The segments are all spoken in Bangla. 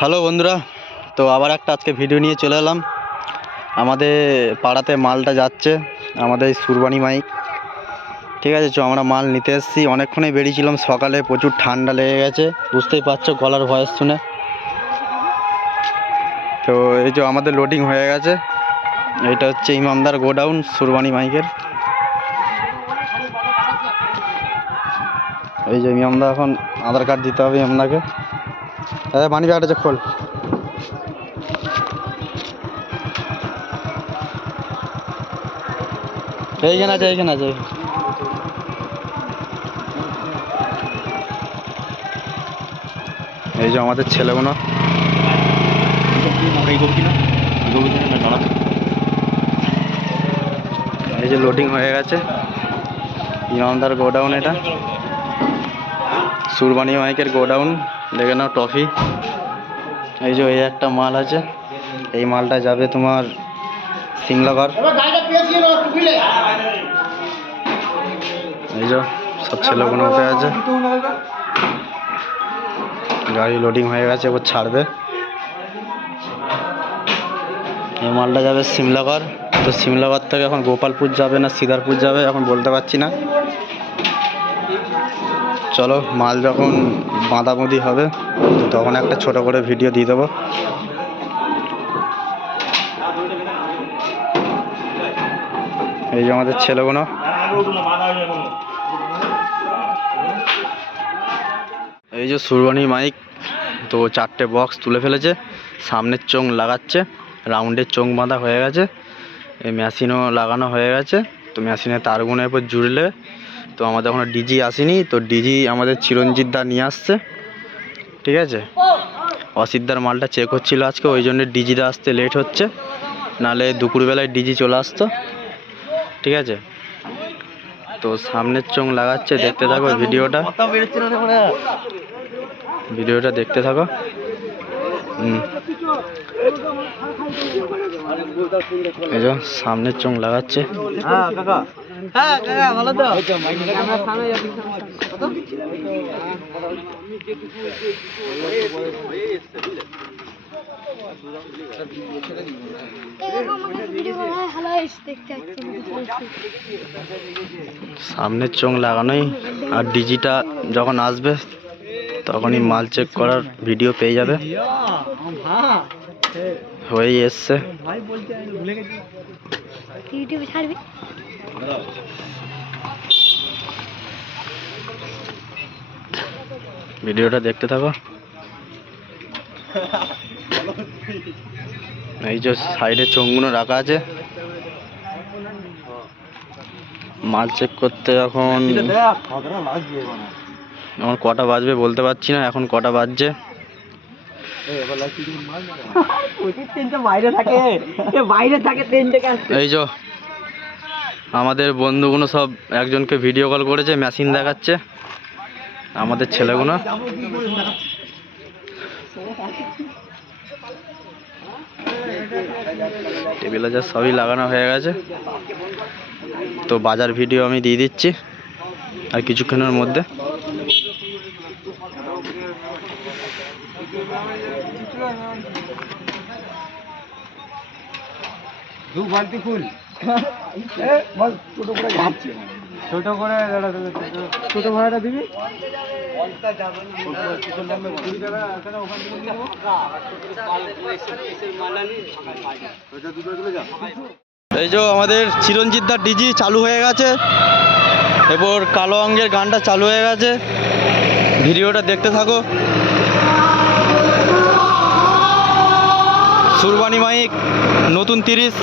হ্যালো বন্ধুরা, তো আবার একটা আজকে ভিডিও নিয়ে চলে এলাম। আমাদের পাড়াতে মালটা যাচ্ছে, আমাদের সুরবানি মাইক। ঠিক আছে, চো, আমরা মাল নিতে এসেছি। অনেকক্ষণই বেরিয়েছিলাম সকালে, প্রচুর ঠান্ডা লেগে গেছে। বুঝতেই পারছ গলার ভয়েস শুনে। তো এই যে আমাদের লোডিং হয়ে গেছে। এটা হচ্ছে ইমামদার গোডাউন সুরবানি মাইকের। এই যে ইমামদা, এখন আধার কার্ড দিতে হবে ইমামদাকে। হ্যাঁ মানি ব্যাগটা খোল। এইখানে আছে এইখানে আছে। এই যে আমাদের ছেলেগুলো এই যে লোডিং হয়ে গেছে। ইমামদার গোডাউন এটা। সুরবানি মাইকের গোডাউন। দেখে নাও টফি এই যে এই একটা মাল আছে। এই মালটা যাবে তোমার সিমলাগড় এই যে সব ছেলেগুলো উঠে আছে। গাড়ি লোডিং হয়ে গেছে এবার ছাড়বে। এই মালটা যাবে সিমলাগড় তো সিমলাগড় থেকে এখন গোপালপুর যাবে না সিদারপুর যাবে এখন বলতে পারছি না। চলো, মাল যখন বাঁধাবুঁধি হবে তখন একটা ছোট করে ভিডিও দিয়ে দেবো। এই যে আমাদের ছেলেগুলো এই যে সুরবানি মাইক, তো চারটে বক্স তুলে ফেলেছে, সামনের চোং লাগাচ্ছে রাউন্ডের চোং বাঁধা হয়ে গেছে, এই মেশিনও লাগানো হয়ে গেছে, তো মেশিনে তারগুলো এরপর জুড়লে তো আমাদের এখনও ডিজি আসেনি, তো ডিজি আমাদের চিরঞ্জিত দা নিয়ে আসছে। ঠিক আছে? অসিদ্ধার মালটা চেক হচ্ছিল আজকে, ওই জন্য ডিজিটা আসতে লেট হচ্ছে। নালে দুপুরবেলায় ডিজি চলে আসতো। ঠিক আছে? তো সামনের চোং লাগাচ্ছে, দেখতে থাকো ভিডিওটা। ভিডিওটা দেখতে থাকো। এই সামনের চোং লাগাচ্ছে। ভালো হয়েছে সামনের চোং লাগানোই আর ডিজিটা যখন আসবে তখনই মাল চেক করার ভিডিও পেয়ে যাবে। হয়েই এসছে। ইউটিউবে ছাড়বি? ভিডিওটা দেখতে থাকো। এই যে সাইডে চোঙগুলো রাখা আছে। মাল চেক করতে এখন আমার কটা বাজবে বলতে পারছি না এখন কটা বাজছে। বাইরে থাকে। বাইরে থাকে ট্রেন থেকে আসছে এই যে আমাদের বন্ধুগুলো সব একজনকে ভিডিও কল করেছে মেশিন দেখাচ্ছে। আমাদের ছেলেগুলো। টেবিলে যা সবই লাগানো হয়ে গেছে। তো বাজার ভিডিও আমি দিয়ে দিচ্ছি, আর কিছুক্ষণের মধ্যে। দু বালতি ফুল। ছোট করে ছোট ভাড়াটা দিবি? এই যে আমাদের চিরঞ্জিত দার ডিজি চালু হয়ে গেছে। এরপর কালো অঙ্গের গানটা চালু হয়ে গেছে। ভিডিওটা দেখতে থাকো। সুরবানি মাইক, নতুন তিরিশ।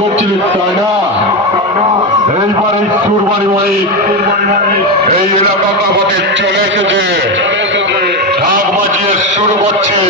করছিলেন তা না এইবার এই সুরবাড়ি মাইক এই এলাকাটা আমাকে চলে এসেছে। ঢাক বাজিয়ে শুরু করছে।